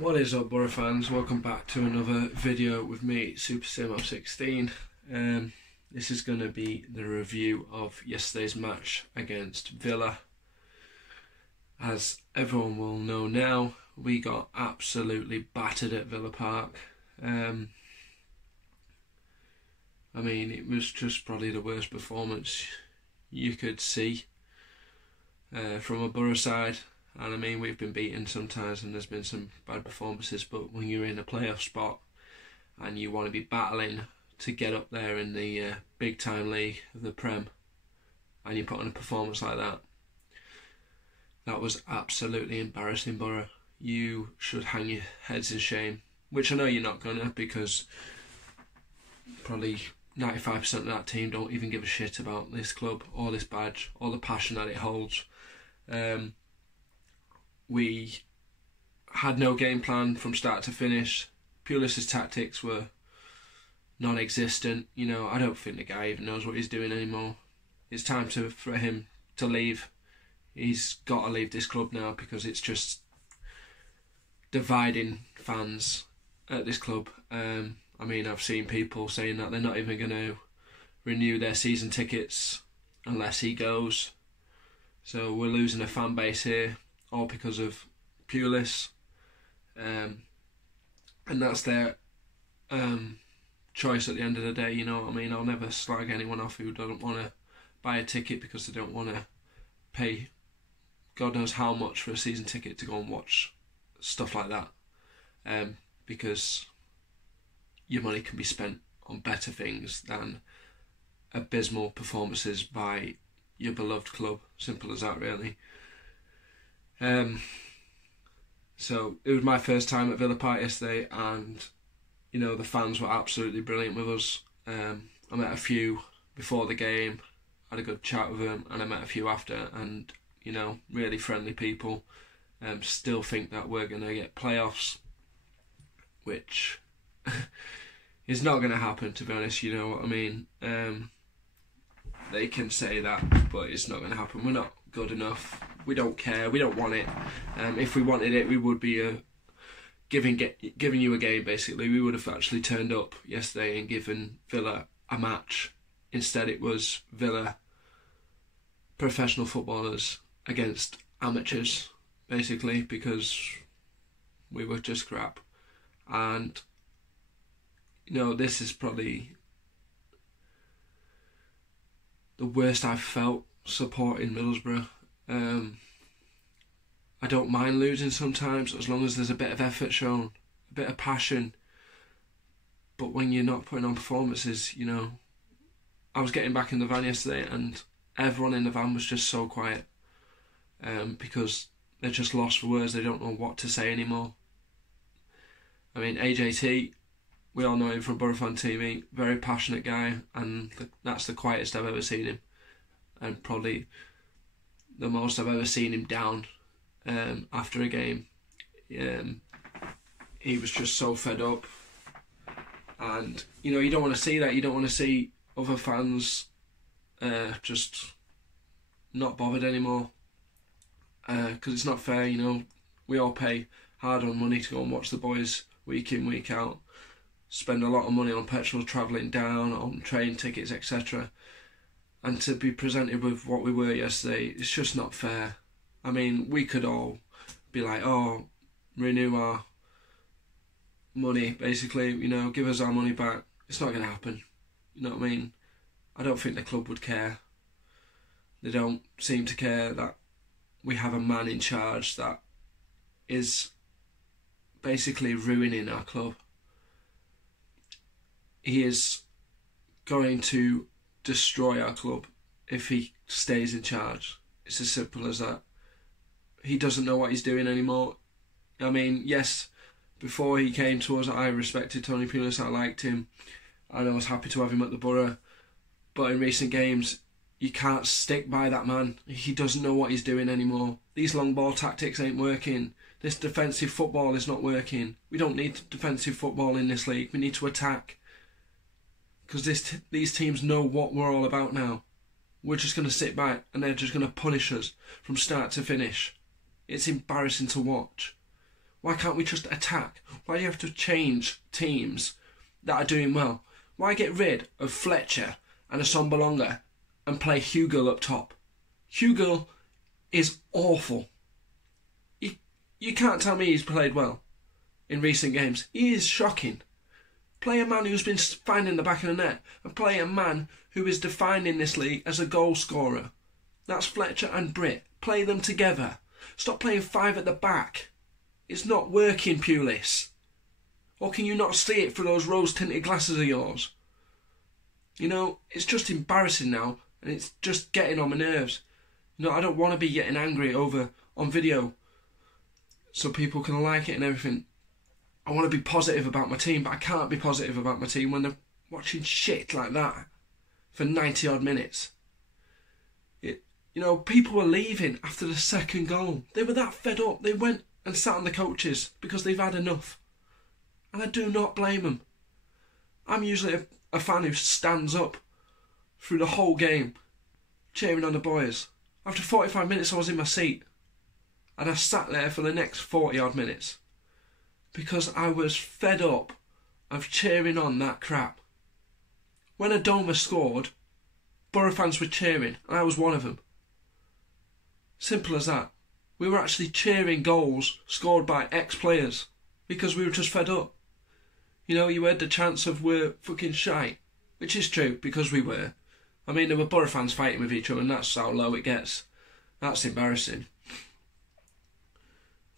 What is up, Borough fans? Welcome back to another video with me, Super Sim 16. This is going to be the review of yesterday's match against Villa. As everyone will know now, we got absolutely battered at Villa Park. I mean, it was just probably the worst performance you could see from a Borough side. And I mean, we've been beaten sometimes and there's been some bad performances, but when you're in a playoff spot and you want to be battling to get up there in the big time league of the Prem, and you put on a performance like that, that was absolutely embarrassing, Borough. You should hang your heads in shame, which I know you're not gonna, because probably 95% of that team don't even give a shit about this club or this badge or the passion that it holds. We had no game plan from start to finish. Pulis's tactics were non-existent. You know, I don't think the guy even knows what he's doing anymore. It's time for him to leave. He's got to leave this club now, because it's just dividing fans at this club. I mean, I've seen people saying that they're not even going to renew their season tickets unless he goes. So we're losing a fan base here, all because of Pulis, and that's their choice at the end of the day. You know what I mean? I'll never slag anyone off who doesn't want to buy a ticket because they don't want to pay God knows how much for a season ticket to go and watch stuff like that, because your money can be spent on better things than abysmal performances by your beloved club. Simple as that, really. So it was my first time at Villa Park yesterday, and you know, the fans were absolutely brilliant with us. I met a few before the game, had a good chat with them, and I met a few after, and you know, really friendly people. Still think that we're going to get playoffs, which is not going to happen, to be honest. You know what I mean? They can say that, but it's not going to happen. We're not good enough. We don't care. We don't want it. If we wanted it, we would be giving you a game, basically. We would have actually turned up yesterday and given Villa a match. Instead, it was Villa professional footballers against amateurs, basically, because we were just crap. And you know, this is probably the worst I've felt supporting Middlesbrough. I don't mind losing sometimes, as long as there's a bit of effort shown, a bit of passion. But when you're not putting on performances, you know, I was getting back in the van yesterday and everyone in the van was just so quiet, because they're just lost for words. They don't know what to say anymore. I mean, AJT, we all know him from Borough Fan TV, very passionate guy, and that's the quietest I've ever seen him, and probably the most I've ever seen him down after a game. He was just so fed up, and you know, you don't want to see that. You don't want to see other fans just not bothered anymore, because it's not fair. You know, we all pay hard-earned money to go and watch the boys week in, week out, spend a lot of money on petrol, travelling down, on train tickets, etc. And to be presented with what we were yesterday, it's just not fair. I mean, we could all be like, oh, renew our money, basically, you know, give us our money back. It's not going to happen. You know what I mean? I don't think the club would care. They don't seem to care that we have a man in charge that is basically ruining our club. He is going to destroy our club if he stays in charge. It's as simple as that. He doesn't know what he's doing anymore. I mean, yes, before he came to us, I respected Tony Pulis. I liked him and I was happy to have him at the Borough. But in recent games, you can't stick by that man. He doesn't know what he's doing anymore. These long ball tactics ain't working. This defensive football is not working. We don't need defensive football in this league. We need to attack. Because these teams know what we're all about now. We're just going to sit back and they're just going to punish us from start to finish. It's embarrassing to watch. Why can't we just attack? Why do you have to change teams that are doing well? Why get rid of Fletcher and Assombalonga and play Hugill up top? Hugill is awful. You can't tell me he's played well in recent games. He is shocking. Play a man who's been finding the back of the net, and play a man who is defining this league as a goal scorer. That's Fletcher and Britt. Play them together. Stop playing 5 at the back. It's not working, Pulis. Or can you not see it through those rose-tinted glasses of yours? You know, it's just embarrassing now, and it's just getting on my nerves. You know, I don't want to be getting angry over on video so people can like it and everything. I want to be positive about my team, but I can't be positive about my team when they're watching shit like that for 90 odd minutes. You know, people were leaving after the second goal. They were that fed up. They went and sat on the coaches because they've had enough. And I do not blame them. I'm usually a fan who stands up through the whole game, cheering on the boys. After 45 minutes I was in my seat, and I sat there for the next 40 odd minutes because I was fed up of cheering on that crap. When Adoma scored, Borough fans were cheering, and I was one of them. Simple as that. We were actually cheering goals scored by ex-players because we were just fed up. You know, you heard the chants of "we're fucking shite," which is true because we were. I mean, there were Borough fans fighting with each other, and that's how low it gets. That's embarrassing.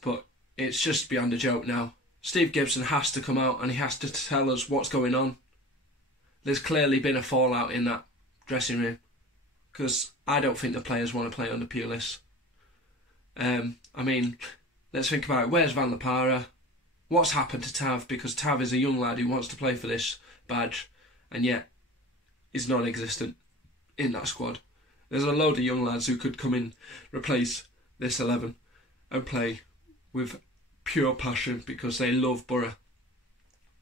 But it's just beyond a joke now. Steve Gibson has to come out and he has to tell us what's going on. There's clearly been a fallout in that dressing room because I don't think the players want to play under Pulis. I mean, let's think about it. Where's Van Lapara? What's happened to Tav? Because Tav is a young lad who wants to play for this badge, and yet is non-existent in that squad. There's a load of young lads who could come in, replace this 11, and play with pure passion because they love Borough.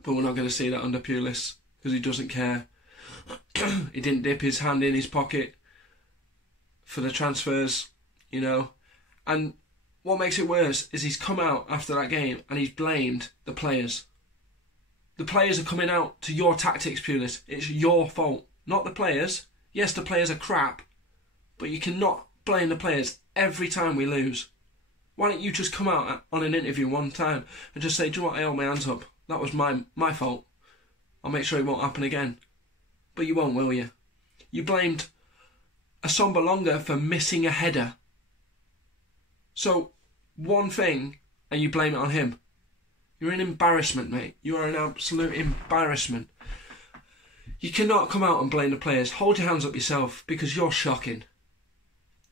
But we're not going to see that under Pulis because he doesn't care. He didn't dip his hand in his pocket for the transfers, you know. And what makes it worse is he's come out after that game and he's blamed the players. The players are coming out to your tactics, Pulis. It's your fault, not the players. Yes, the players are crap, but you cannot blame the players every time we lose. Why don't you just come out on an interview one time and just say, do you know what, I hold my hands up. That was my fault. I'll make sure it won't happen again. But you won't, will you? You blamed Assombalonga for missing a header. So, one thing, and you blame it on him. You're an embarrassment, mate. You are an absolute embarrassment. You cannot come out and blame the players. Hold your hands up yourself, because you're shocking.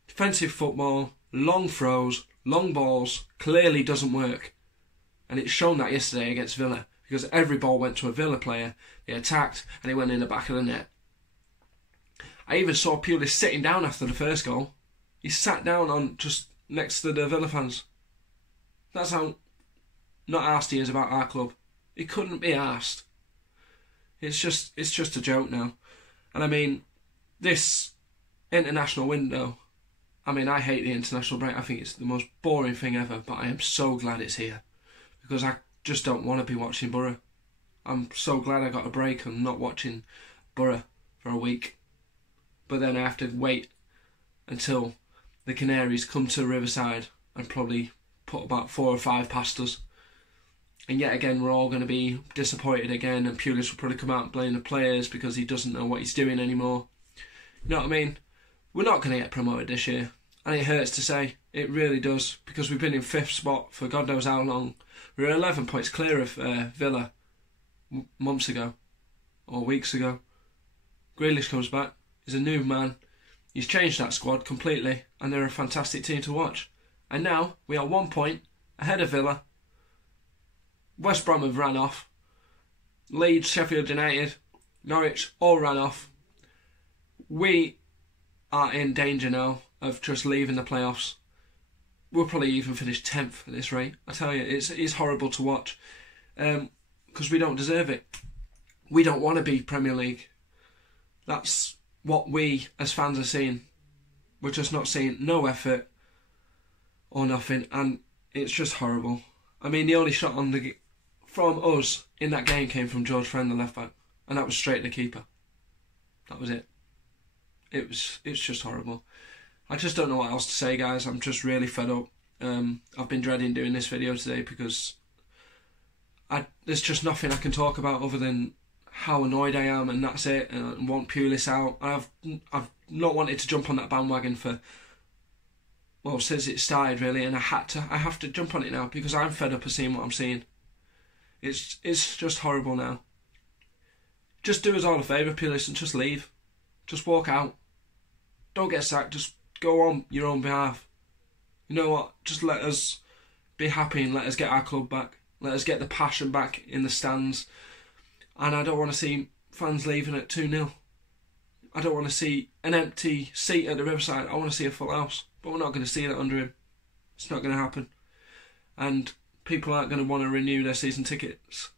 Defensive football, long throws, long balls, clearly doesn't work. And it's shown that yesterday against Villa, because every ball went to a Villa player, they attacked, and he went in the back of the net. I even saw Pulis sitting down after the first goal. He sat down on just next to the Villa fans. That's how not arsed he is about our club. He couldn't be arsed. It's just a joke now. And I mean, this international window, I mean, I hate the international break. I think it's the most boring thing ever, but I am so glad it's here. Because I just don't want to be watching Borough. I'm so glad I got a break and not watching Borough for a week. But then I have to wait until the Canaries come to Riverside and probably put about 4 or 5 past us. And yet again, we're all going to be disappointed again, and Pulis will probably come out and blame the players because he doesn't know what he's doing anymore. You know what I mean? We're not going to get promoted this year. And it hurts to say. It really does. Because we've been in 5th spot for God knows how long. We were 11 points clear of Villa months ago. Or weeks ago. Grealish comes back. He's a new man. He's changed that squad completely, and they're a fantastic team to watch. And now we are 1 point ahead of Villa. West Brom have ran off. Leeds, Sheffield United, Norwich all ran off. We are in danger now of just leaving the playoffs. We'll probably even finish 10th at this rate. I tell you, it's horrible to watch because we don't deserve it. We don't want to be Premier League. That's what we as fans are seeing. We're just not seeing no effort or nothing, and it's just horrible. I mean, the only shot from us in that game came from George Friend, the left back, and that was straight at the keeper. That was it. It's just horrible. I just don't know what else to say, guys. I'm just really fed up. I've been dreading doing this video today because there's just nothing I can talk about other than how annoyed I am, and that's it. And I want Pulis out. I've not wanted to jump on that bandwagon since it started, really, and I have to jump on it now because I'm fed up of seeing what I'm seeing. It's just horrible now. Just do us all a favour, Pulis, and just leave. Just walk out. Don't get sacked. Just go on your own behalf. You know what? Just let us be happy and let us get our club back. Let us get the passion back in the stands. And I don't want to see fans leaving at 2-0. I don't want to see an empty seat at the Riverside. I want to see a full house. But we're not going to see that under him. It's not going to happen. And people aren't going to want to renew their season tickets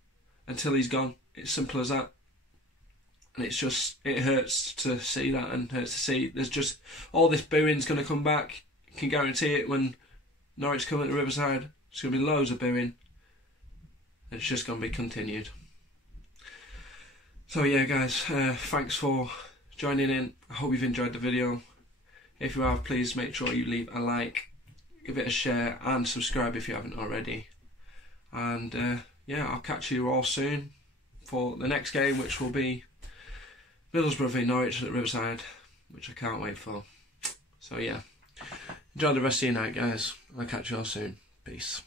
until he's gone. It's simple as that. And it hurts to see that, and hurts to see there's just all this booing's going to come back. You can guarantee it when Norwich come at the Riverside. There's going to be loads of booing. It's just going to be continued. So yeah, guys, thanks for joining in. I hope you've enjoyed the video. If you have, please make sure you leave a like, give it a share, and subscribe if you haven't already. And yeah, I'll catch you all soon for the next game, which will be Middlesbrough v Norwich at Riverside, which I can't wait for. So yeah, enjoy the rest of your night, guys. I'll catch you all soon. Peace.